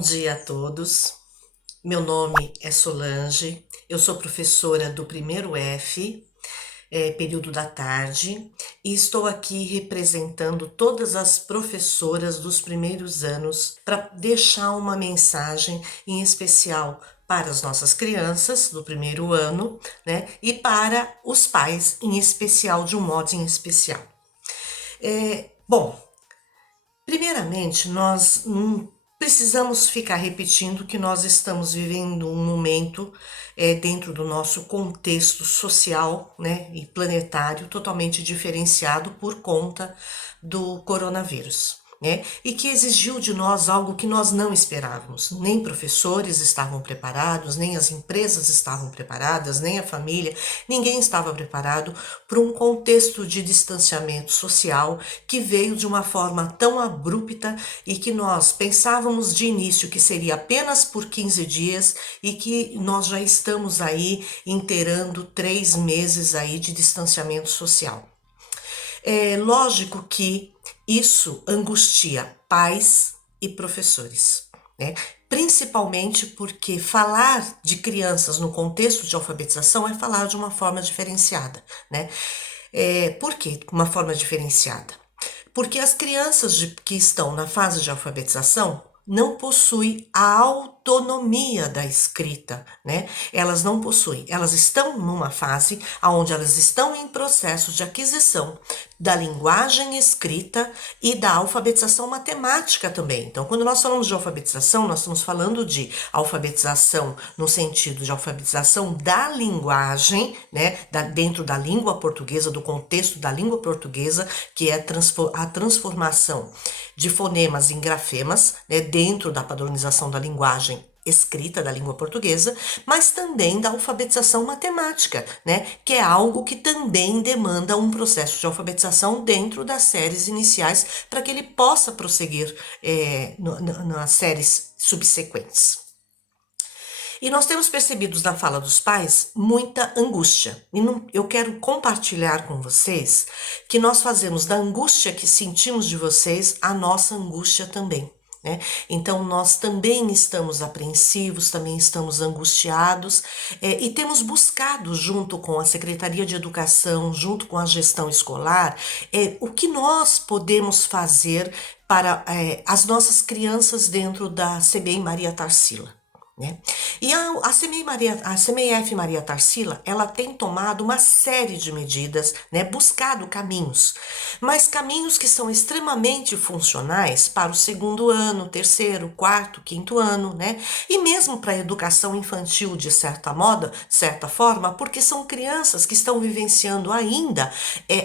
dia a todos. Meu nome é Solange, eu sou professora do primeiro F, período da tarde, e estou aqui representando todas as professoras dos primeiros anos para deixar uma mensagem em especial para as nossas crianças do primeiro ano, né? E para os pais em especial, de um modo em especial. Bom, primeiramente, nós não precisamos ficar repetindo que nós estamos vivendo um momento dentro do nosso contexto social, né, e planetário totalmente diferenciado por conta do coronavírus. Né? E que exigiu de nós algo que nós não esperávamos. Nem professores estavam preparados, nem as empresas estavam preparadas, nem a família, ninguém estava preparado para um contexto de distanciamento social que veio de uma forma tão abrupta e que nós pensávamos de início que seria apenas por 15 dias e que nós já estamos aí inteirando 3 meses aí de distanciamento social. É lógico que isso angustia pais e professores, né? Principalmente porque falar de crianças no contexto de alfabetização é falar de uma forma diferenciada, né? Por que uma forma diferenciada? Porque as crianças que estão na fase de alfabetização não possuem a autonomia da escrita, né? Elas não possuem, elas estão numa fase onde elas estão em processo de aquisição da linguagem escrita e da alfabetização matemática também. Então, quando nós falamos de alfabetização, nós estamos falando de alfabetização no sentido de alfabetização da linguagem, né? Dentro da língua portuguesa, do contexto da língua portuguesa, que é a transformação de fonemas em grafemas, né? Dentro da padronização da linguagem escrita da língua portuguesa, mas também da alfabetização matemática, né? Que é algo que também demanda um processo de alfabetização dentro das séries iniciais para que ele possa prosseguir nas séries subsequentes. E nós temos percebido na fala dos pais muita angústia. E eu quero compartilhar com vocês que nós fazemos da angústia que sentimos de vocês a nossa angústia também. Né? Então, nós também estamos apreensivos, também estamos angustiados e temos buscado, junto com a Secretaria de Educação, junto com a gestão escolar, o que nós podemos fazer para as nossas crianças dentro da CBI Maria Tarsila. Né? E a CMEF Maria Tarsila, ela tem tomado uma série de medidas, né, buscado caminhos, mas caminhos que são extremamente funcionais para o segundo ano, terceiro, quarto, quinto ano, né? E mesmo para a educação infantil de certa forma, porque são crianças que estão vivenciando ainda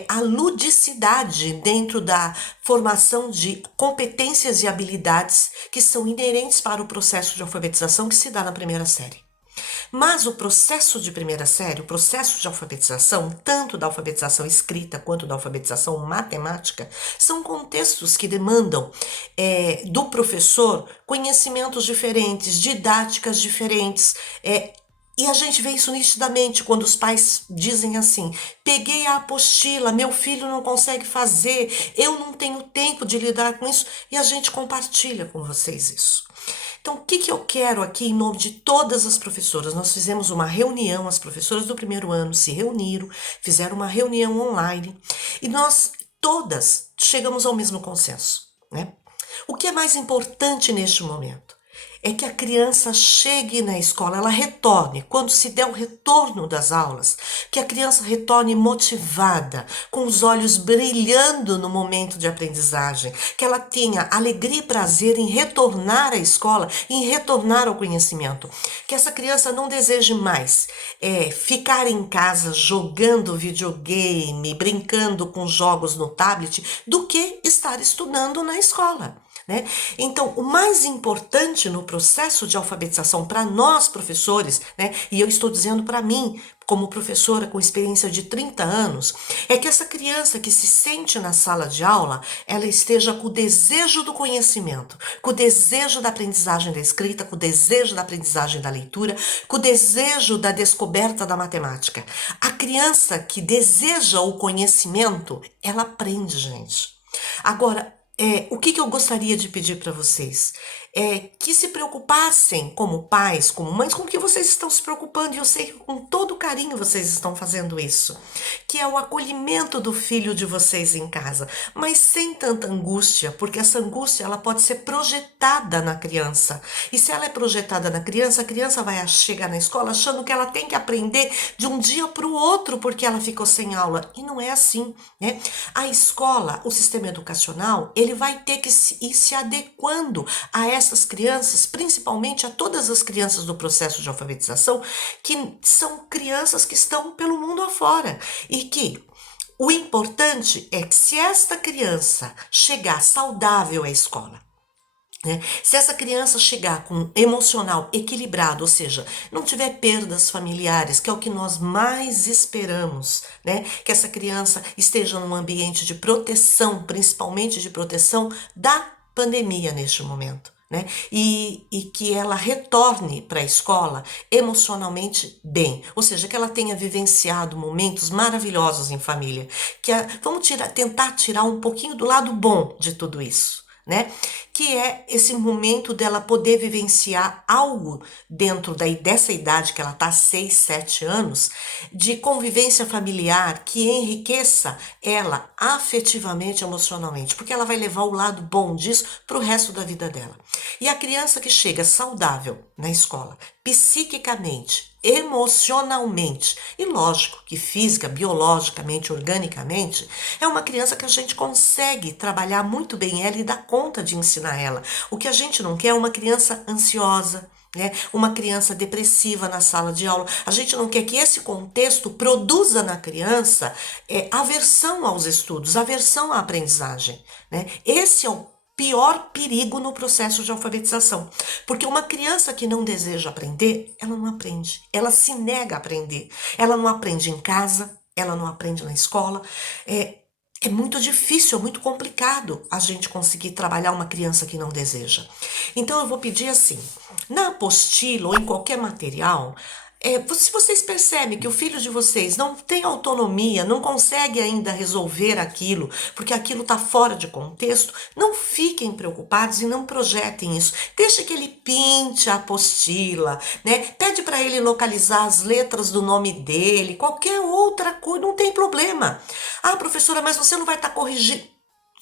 a ludicidade dentro da formação de competências e habilidades que são inerentes para o processo de alfabetização que se dá na primeira série. Mas o processo de primeira série, o processo de alfabetização, tanto da alfabetização escrita quanto da alfabetização matemática, são contextos que demandam do professor conhecimentos diferentes, didáticas diferentes, e a gente vê isso nitidamente quando os pais dizem assim: peguei a apostila, meu filho não consegue fazer, eu não tenho tempo de lidar com isso, e a gente compartilha com vocês isso. Então, o que eu quero aqui em nome de todas as professoras? Nós fizemos uma reunião, as professoras do primeiro ano se reuniram, fizeram uma reunião online e nós todas chegamos ao mesmo consenso, né? O que é mais importante neste momento? É que a criança chegue na escola, ela retorne, quando se der o retorno das aulas, que a criança retorne motivada, com os olhos brilhando no momento de aprendizagem, que ela tenha alegria e prazer em retornar à escola, em retornar ao conhecimento, que essa criança não deseje mais ficar em casa jogando videogame, brincando com jogos no tablet, do que estar estudando na escola. Né? Então, o mais importante no processo de alfabetização para nós professores, né, e eu estou dizendo para mim, como professora com experiência de 30 anos, é que essa criança que se sente na sala de aula, ela esteja com o desejo do conhecimento, com o desejo da aprendizagem da escrita, com o desejo da aprendizagem da leitura, com o desejo da descoberta da matemática. A criança que deseja o conhecimento, ela aprende, gente. Agora, o que eu gostaria de pedir para vocês? que se preocupassem como pais, como mães, com o que vocês estão se preocupando, e eu sei que com todo carinho vocês estão fazendo isso, que é o acolhimento do filho de vocês em casa, mas sem tanta angústia, porque essa angústia ela pode ser projetada na criança, e se ela é projetada na criança, a criança vai chegar na escola achando que ela tem que aprender de um dia para o outro, porque ela ficou sem aula, e não é assim, né? A escola, o sistema educacional, ele vai ter que ir se adequando a essas crianças, principalmente a todas as crianças do processo de alfabetização, que são crianças que estão pelo mundo afora e que o importante é que se esta criança chegar saudável à escola, né? Se essa criança chegar com um emocional equilibrado, ou seja, não tiver perdas familiares, que é o que nós mais esperamos, né? Que essa criança esteja num ambiente de proteção, principalmente de proteção da pandemia neste momento, né? E que ela retorne para a escola emocionalmente bem, ou seja, que ela tenha vivenciado momentos maravilhosos em família, vamos tentar tirar um pouquinho do lado bom de tudo isso, né? Que é esse momento dela poder vivenciar algo dentro dessa idade que ela está, 6, 7 anos, de convivência familiar que enriqueça ela afetivamente, emocionalmente, porque ela vai levar o lado bom disso para o resto da vida dela. E a criança que chega saudável na escola, psiquicamente, emocionalmente e lógico que física, biologicamente, organicamente, é uma criança que a gente consegue trabalhar muito bem ela e dar conta de ensinar ela. O que a gente não quer é uma criança ansiosa, né? Uma criança depressiva na sala de aula. A gente não quer que esse contexto produza na criança aversão aos estudos, aversão à aprendizagem, né? Esse é o pior perigo no processo de alfabetização, porque uma criança que não deseja aprender, ela não aprende, ela se nega a aprender, ela não aprende em casa, ela não aprende na escola, é muito difícil, é muito complicado a gente conseguir trabalhar uma criança que não deseja. Então eu vou pedir assim, na apostila ou em qualquer material, se vocês percebem que o filho de vocês não tem autonomia, não consegue ainda resolver aquilo, porque aquilo está fora de contexto, não fiquem preocupados e não projetem isso. Deixe que ele pinte a apostila, né? Pede para ele localizar as letras do nome dele, qualquer outra coisa, não tem problema. Ah, professora, mas você não vai estar corrigindo.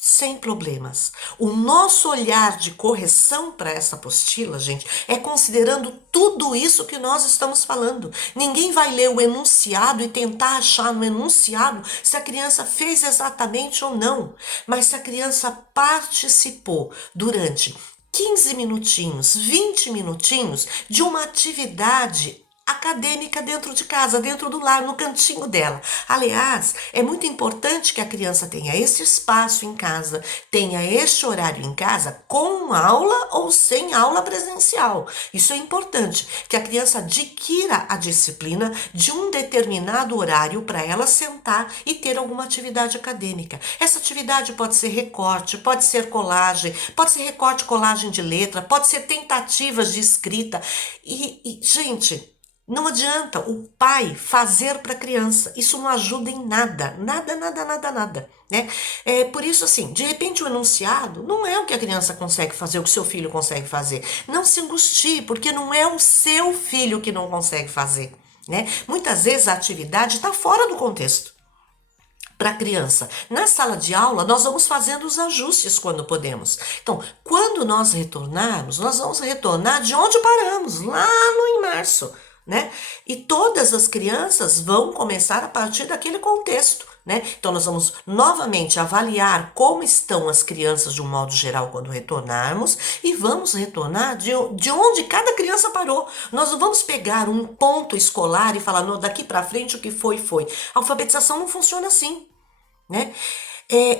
Sem problemas. O nosso olhar de correção para essa apostila, gente, é considerando tudo isso que nós estamos falando. Ninguém vai ler o enunciado e tentar achar no enunciado se a criança fez exatamente ou não. Mas se a criança participou durante 15 minutinhos, 20 minutinhos de uma atividade acadêmica dentro de casa, dentro do lar, no cantinho dela. Aliás, é muito importante que a criança tenha esse espaço em casa, tenha este horário em casa, com aula ou sem aula presencial. Isso é importante, que a criança adquira a disciplina de um determinado horário para ela sentar e ter alguma atividade acadêmica. Essa atividade pode ser recorte, pode ser colagem, pode ser recorte, colagem de letra, pode ser tentativas de escrita. Gente, não adianta o pai fazer para a criança, isso não ajuda em nada, nada, nada, nada, nada, né? Por isso, assim, de repente o enunciado não é o que a criança consegue fazer, o que seu filho consegue fazer. Não se angustie, porque não é o seu filho que não consegue fazer, né? Muitas vezes a atividade está fora do contexto para a criança. Na sala de aula, nós vamos fazendo os ajustes quando podemos. Então, quando nós retornarmos, nós vamos retornar de onde paramos, lá em março, né? E todas as crianças vão começar a partir daquele contexto, né? Então nós vamos novamente avaliar como estão as crianças de um modo geral quando retornarmos e vamos retornar de onde cada criança parou. Nós não vamos pegar um ponto escolar e falar, não, daqui para frente o que foi, foi. A alfabetização não funciona assim, né?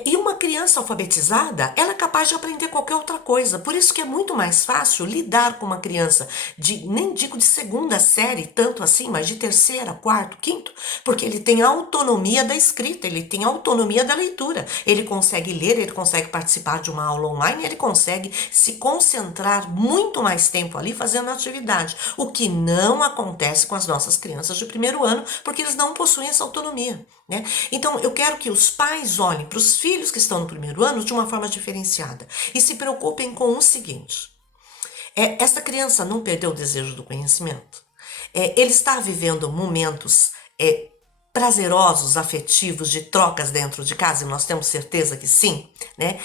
E uma criança alfabetizada, ela é capaz de aprender qualquer outra coisa. Por isso que é muito mais fácil lidar com uma criança nem digo de segunda série, tanto assim, mas de terceira, quarto, quinto, porque ele tem autonomia da escrita, ele tem autonomia da leitura. Ele consegue ler, ele consegue participar de uma aula online, ele consegue se concentrar muito mais tempo ali fazendo a atividade. O que não acontece com as nossas crianças de primeiro ano, porque eles não possuem essa autonomia, né? Então, eu quero que os pais olhem para os filhos que estão no primeiro ano de uma forma diferenciada e se preocupem com o seguinte: Essa criança não perdeu o desejo do conhecimento. Ele está vivendo momentos prazerosos, afetivos, de trocas dentro de casa, e nós temos certeza que sim, né?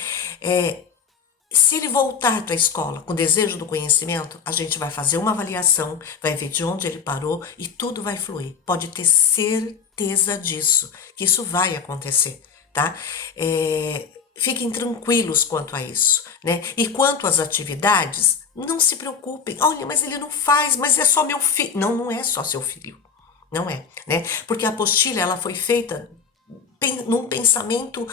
Se ele voltar para a escola com desejo do conhecimento, a gente vai fazer uma avaliação, vai ver de onde ele parou e tudo vai fluir. Pode ter certeza disso, que isso vai acontecer, tá? Fiquem tranquilos quanto a isso, né? E quanto às atividades, não se preocupem. Olha, mas ele não faz, mas é só meu filho. Não, não é só seu filho. Não é, né? Porque a apostila ela foi feita num pensamento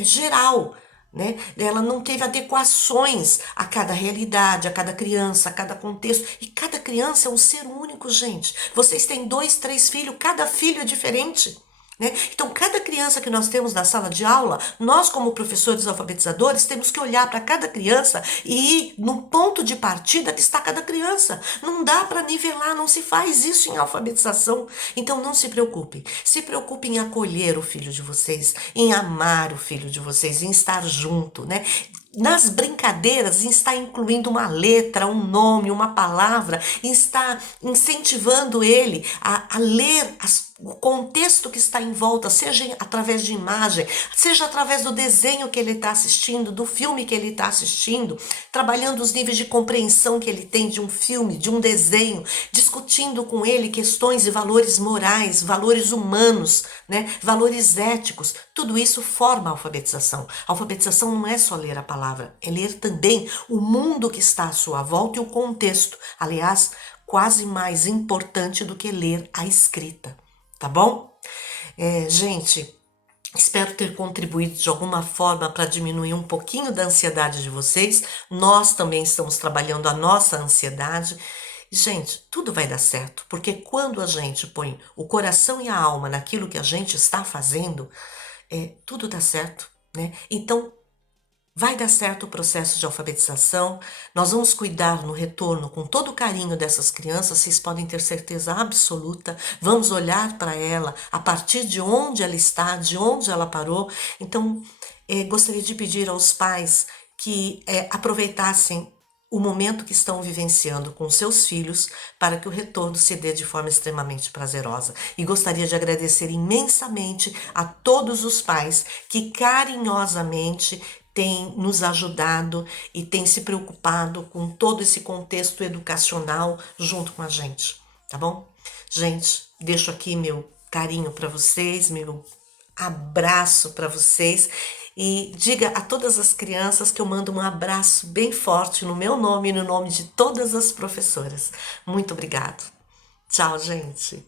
geral, né? Ela não teve adequações a cada realidade, a cada criança, a cada contexto. E cada criança é um ser único, gente. Vocês têm 2, 3 filhos, cada filho é diferente. Né? Então, cada criança que nós temos na sala de aula, nós, como professores alfabetizadores, temos que olhar para cada criança e ir no ponto de partida que está cada criança. Não dá para nivelar, não se faz isso em alfabetização. Então, não se preocupem. Se preocupem em acolher o filho de vocês, em amar o filho de vocês, em estar junto, né? Nas brincadeiras, está incluindo uma letra, um nome, uma palavra, está incentivando ele a ler o contexto que está em volta, seja através de imagem, seja através do desenho que ele está assistindo, do filme que ele está assistindo, trabalhando os níveis de compreensão que ele tem de um filme, de um desenho, discutindo com ele questões e valores morais, valores humanos, né? Valores éticos. Tudo isso forma a alfabetização. A alfabetização não é só ler a palavra, é ler também o mundo que está à sua volta e o contexto. Aliás, quase mais importante do que ler a escrita, tá bom? Gente, espero ter contribuído de alguma forma para diminuir um pouquinho da ansiedade de vocês. Nós também estamos trabalhando a nossa ansiedade. Gente, tudo vai dar certo, porque quando a gente põe o coração e a alma naquilo que a gente está fazendo, tudo dá certo, né? Então, vai dar certo o processo de alfabetização. Nós vamos cuidar no retorno com todo o carinho dessas crianças, vocês podem ter certeza absoluta. Vamos olhar para ela a partir de onde ela está, de onde ela parou. Então, gostaria de pedir aos pais que aproveitassem o momento que estão vivenciando com seus filhos para que o retorno se dê de forma extremamente prazerosa. E gostaria de agradecer imensamente a todos os pais que carinhosamente têm nos ajudado e têm se preocupado com todo esse contexto educacional junto com a gente, tá bom? Gente, deixo aqui meu carinho para vocês, meu abraço para vocês e diga a todas as crianças que eu mando um abraço bem forte no meu nome e no nome de todas as professoras. Muito obrigado. Tchau, gente.